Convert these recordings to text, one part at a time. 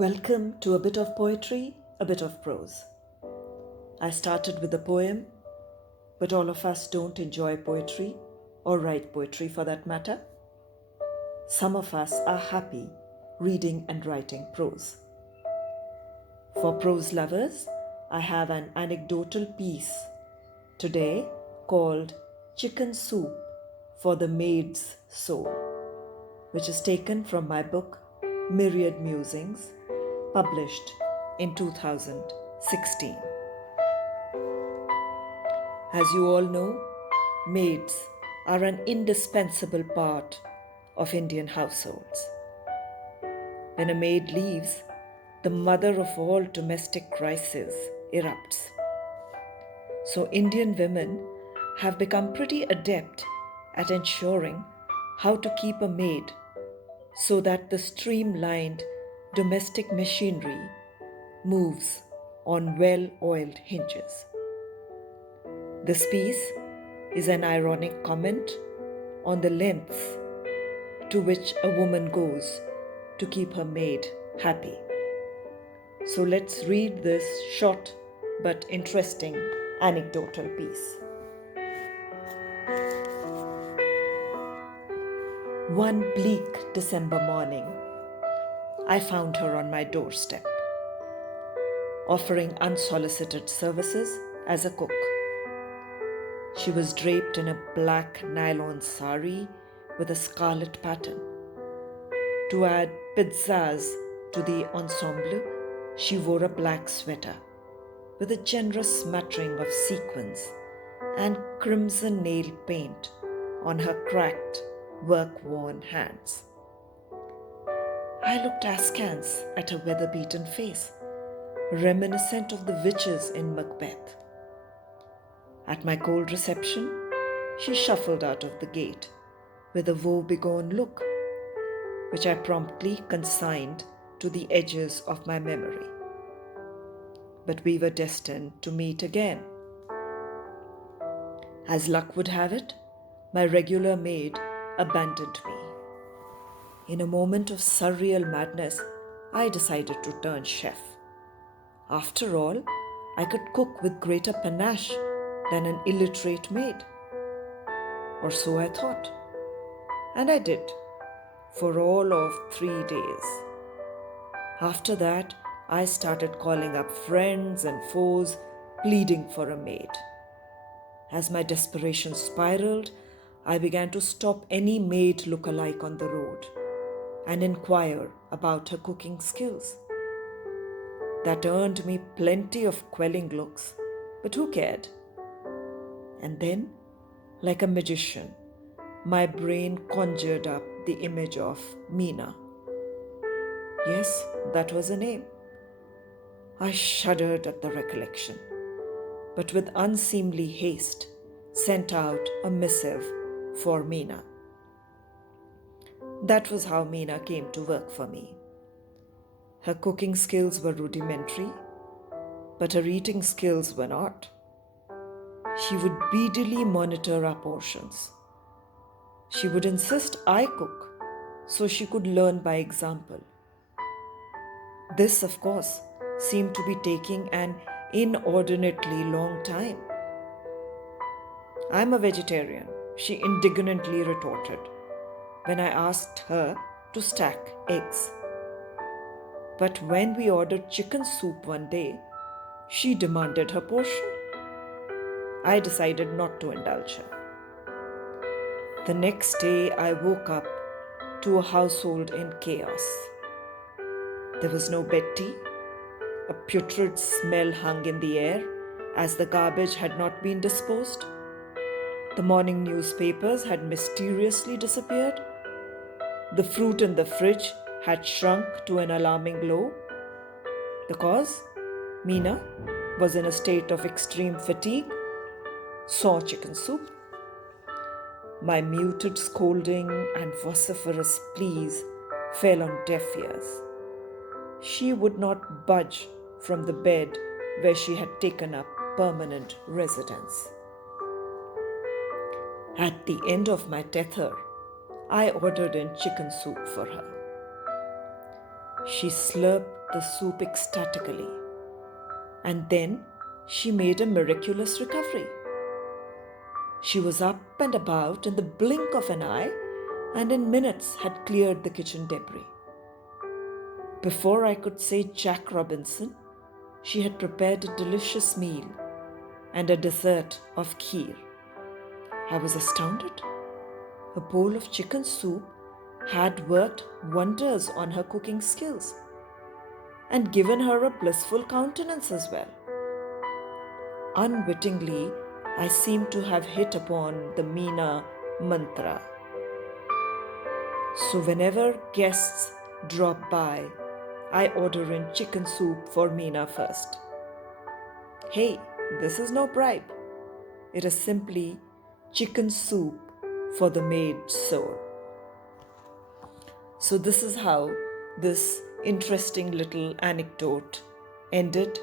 Welcome to a bit of poetry, a bit of prose. I started with a poem, but all of us don't enjoy poetry or write poetry for that matter. Some of us are happy reading and writing prose. For prose lovers, I have an anecdotal piece today called Chicken Soup for the Maid's Soul, which is taken from my book Myriad Musings, published in 2016. As you all know, maids are an indispensable part of Indian households. When a maid leaves, the mother of all domestic crises erupts. So Indian women have become pretty adept at ensuring how to keep a maid so that the streamlined domestic machinery moves on well-oiled hinges. This piece is an ironic comment on the lengths to which a woman goes to keep her maid happy. So let's read this short but interesting anecdotal piece. One bleak December morning, I found her on my doorstep, offering unsolicited services as a cook. She was draped in a black nylon sari with a scarlet pattern. To add pizzazz to the ensemble, she wore a black sweater with a generous smattering of sequins and crimson nail paint on her cracked, work-worn hands. I looked askance at her weather-beaten face, reminiscent of the witches in Macbeth. At my cold reception, she shuffled out of the gate with a woe-begone look, which I promptly consigned to the edges of my memory. But we were destined to meet again. As luck would have it, my regular maid abandoned me. In a moment of surreal madness, I decided to turn chef. After all, I could cook with greater panache than an illiterate maid. Or so I thought. And I did, for all of 3 days. After that, I started calling up friends and foes, pleading for a maid. As my desperation spiraled, I began to stop any maid look-alike on the road and inquire about her cooking skills. That earned me plenty of quelling looks, but who cared? And then, like a magician, my brain conjured up the image of Meena. Yes, that was a name. I shuddered at the recollection, but with unseemly haste sent out a missive for Meena. That was how Meena came to work for me. Her cooking skills were rudimentary, but her eating skills were not. She would beadily monitor our portions. She would insist I cook so she could learn by example. This, of course, seemed to be taking an inordinately long time. "I'm a vegetarian," she indignantly retorted when I asked her to stack eggs. But when we ordered chicken soup one day, she demanded her portion. I decided not to indulge her. The next day, I woke up to a household in chaos. There was no bed tea. A putrid smell hung in the air as the garbage had not been disposed. The morning newspapers had mysteriously disappeared. The fruit in the fridge had shrunk to an alarming low. The cause? Meena was in a state of extreme fatigue, saw chicken soup. My muted scolding and vociferous pleas fell on deaf ears. She would not budge from the bed where she had taken up permanent residence. At the end of my tether, I ordered in chicken soup for her. She slurped the soup ecstatically, and then she made a miraculous recovery. She was up and about in the blink of an eye and in minutes had cleared the kitchen debris. Before I could say Jack Robinson, she had prepared a delicious meal and a dessert of kheer. I was astounded. A bowl of chicken soup had worked wonders on her cooking skills and given her a blissful countenance as well. Unwittingly, I seemed to have hit upon the Meena mantra. So whenever guests drop by, I order in chicken soup for Meena first. Hey, this is no bribe. It is simply chicken soup for the maid's soul. So this is how this interesting little anecdote ended.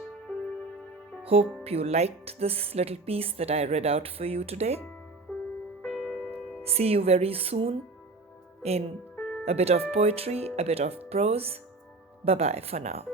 Hope you liked this little piece that I read out for you today. See you very soon in a bit of poetry, a bit of prose. Bye-bye for now.